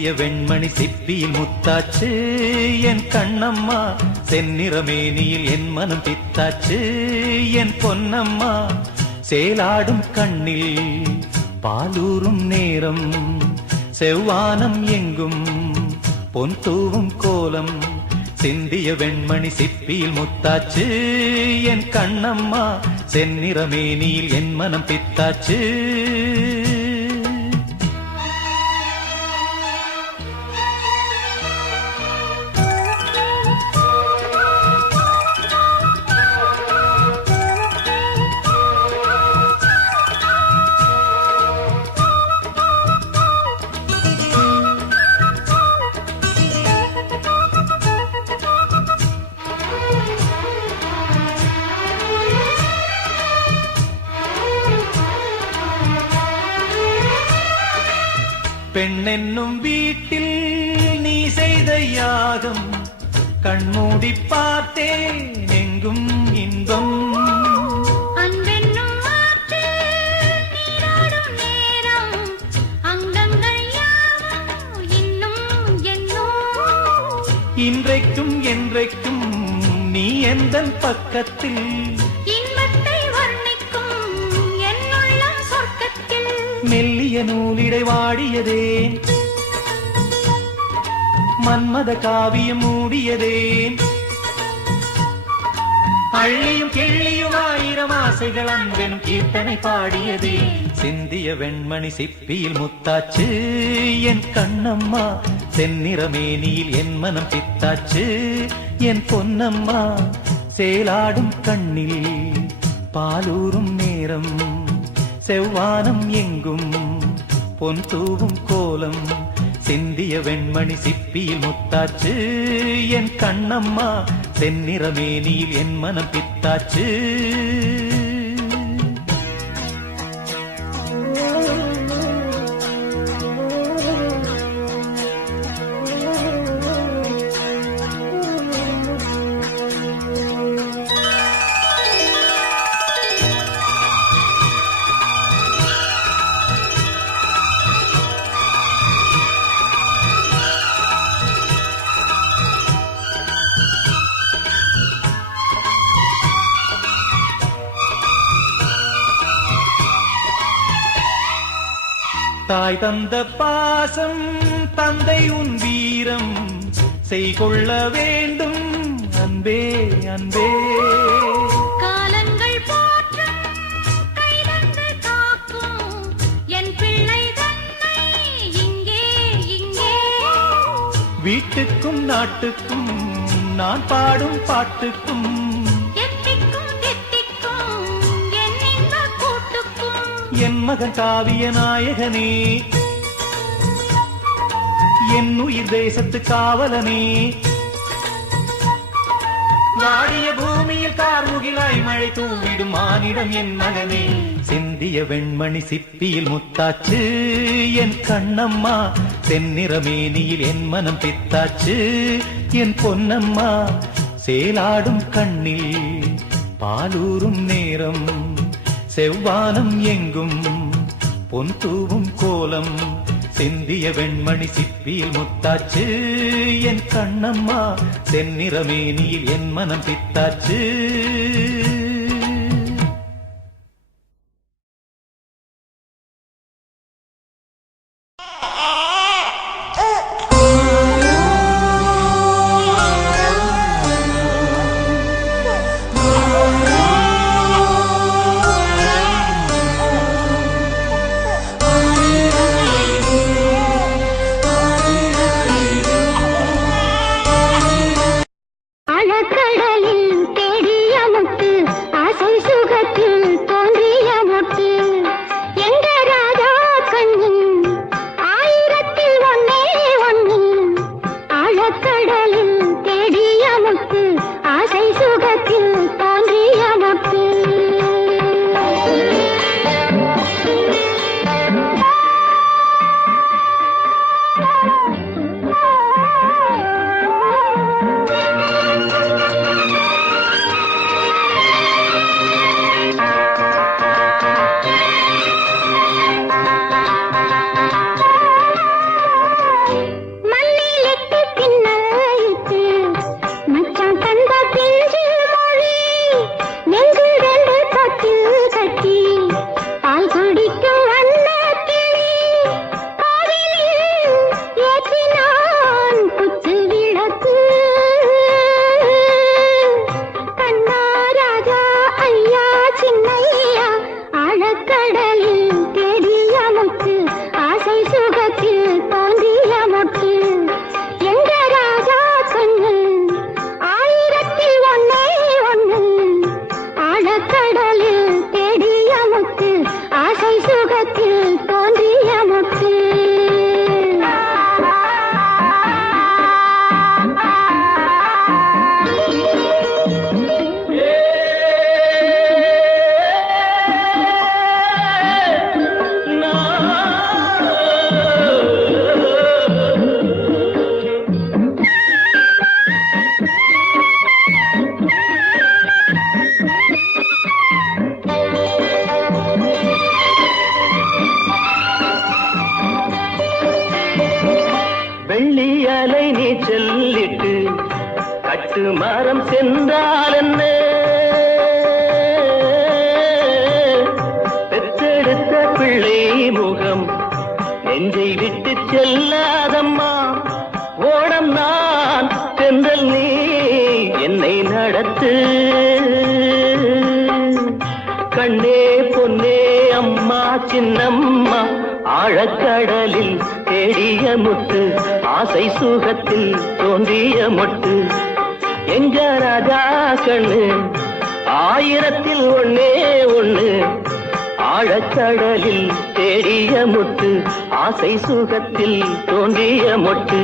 சிந்திய வெண்மணி சிப்பியில் முத்தாச்சு என் கண்ணம்மா, செந்நிறமேனியில் என் மனம் பித்தாச்சு என் பொன்னம்மா. சேலாடும் கண்ணில் பாலூரும் நேரம், செவ்வானம் எங்கும் பொன் தூவும் கோலம். சிந்திய வெண்மணி சிப்பியில் முத்தாச்சு என் கண்ணம்மா, செந்நிறமேனியில் என் மனம் பித்தாச்சு. பெண்ணென்னும் வீட்டில் நீ செய்த யாகம், கண்மூடி பார்த்தேன் எங்கும் இன்பம். அன்பென்னும் ஆற்றில் நீராடும் நேரம், அங்கங்கள் யாவும் இன்னும் என்னும். இன்றைக்கும் என்றைக்கும் நீ எந்தன் பக்கத்தில், மெல்லிய நூலிடை வாடியதே, மன்மத காவியம் மூடியதே. அள்ளியும் கிள்ளியும் ஆயிரம் ஆசைகள் அன்பெனும் கீர்த்தனை பாடியதே. சிந்திய வெண்மணி சிப்பியில் முத்தாச்சு என் கண்ணம்மா, செந்நிறமேனியில் என் மனம் பித்தாச்சு என் பொன்னம்மா. சேலாடும் கண்ணில் பாலூரும் நேரம், செவ்வானம் எங்கும் பொன் தூவும் கோலம். சிந்திய வெண்மணி சிப்பியில் முத்தாச்சு என் கண்ணம்மா, செந்நிறமேனியில் என் மனம் பித்தாச்சு. தாய் தந்த பாசம் தந்தை உன் வீரம், செய்கொள்ள வேண்டும் அன்பே அன்பே. காலங்கள் போற்றும் கைதந்து காக்கும் என் பிள்ளை தன்னை இங்கே இங்கே. வீட்டுக்கும் நாட்டுக்கும் நான் பாடும் பாட்டுக்கும், என் மகன் காவிய நாயகனே, என் உயிர் தேசத்து காவலனே. வாடிய பூமியில் கார்முகிலாய் மழை தூவிடும் மானிடம் என் மகனே. சிந்திய வெண்மணி சிப்பியில் முத்தாச்சு என் கண்ணம்மா, செந்நிறமேனியில் என் மனம் பித்தாச்சு என் பொன்னம்மா. சேலாடும் கண்ணில் பாலூரும் நேரம், செவ்வானம் எங்கும் பொன் தூவும் கோலம். சிந்திய வெண்மணி சிப்பியில் முத்தாச்சு என் கண்ணம்மா, செந்நிறமேனியில் என் மனம் பித்தாச்சு. கடலில் தேடிய முத்து ஆழக்கடலில் தேடிய முத்து ஆசை சுகத்தில் தோன்றிய முத்து எங்க ராஜா கண்ணு ஆயிரத்தில் ஒன்னே ஒண்ணு ஆழக்கடலில் தேடிய முத்து ஆசை சுகத்தில் தோன்றிய முத்து வெள்ளி அலை நீ சொல்லிட்டு கட்டு மரம் சென்றால் என்ன பெற்றெடுத்த பிள்ளை முகம் நெஞ்சை விட்டு செல்லாதம்மா ஓடம் நான் தென்றல் நீ என்னை நடத்து கண்ணே பொன்னே அம்மா சின்னம்மா ஆழக்கடலில் தேடிய முத்து ஆசை சுகத்தில் தோன்றிய மொட்டு எங்க ராஜா கண்ணு ஆயிரத்தில் ஒன்னே ஒண்ணு ஆழக்கடலில் தேடிய முத்து ஆசை சுகத்தில் தோன்றிய மொட்டு